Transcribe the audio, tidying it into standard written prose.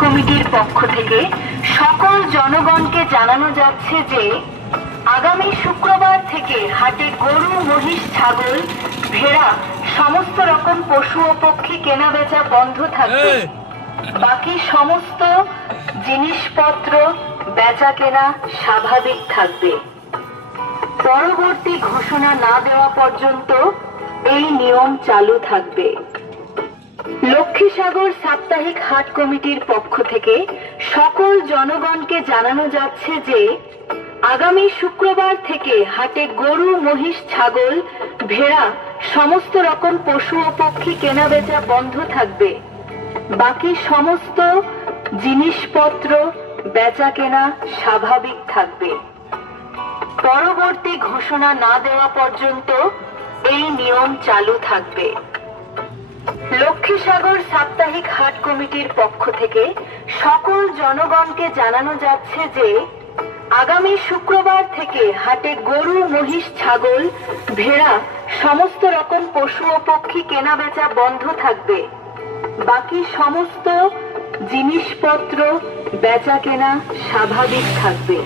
কমিটির পক্ষ থেকে সকল জনগণকে জানানো যাচ্ছে যে আগামী শুক্রবার থেকে হাটে গরু, মহিষ, ছাগল, ভেড়া সমস্ত রকম পশু ও পক্ষী কেনাবেচা বন্ধ থাকবে। বাকি সমস্ত জিনিসপত্র বেচা কেনা স্বাভাবিক থাকবে। পরবর্তী ঘোষণা না দেওয়া পর্যন্ত এই নিয়ম চালু থাকবে। লক্ষ্মীসাগর সাপ্তাহিক হাট কমিটির পক্ষ থেকে সকল জনগণকে জানানো যাচ্ছে যে আগামী শুক্রবার থেকে হাটে গরু, মহিষ, ছাগল, ভেড়া সমস্ত রকম পশু ও পক্ষী কেনাবেচা বন্ধ থাকবে। বাকি সমস্ত জিনিসপত্র বেচা কেনা স্বাভাবিক থাকবে। পরবর্তী ঘোষণা না দেওয়া পর্যন্ত এই নিয়ম চালু থাকবে। লক্ষ্মীসাগর সাপ্তাহিক হাট কমিটির পক্ষ থেকে সকল জনগণকে জানানো যাচ্ছে যে আগামী শুক্রবার থেকে হাটে গরু, মহিষ, ছাগল, ভেড়া সমস্ত রকম পশু ও পক্ষী কেনাবেচা বন্ধ থাকবে। বাকি সমস্ত জিনিসপত্র বেচা কেনা স্বাভাবিক থাকবে।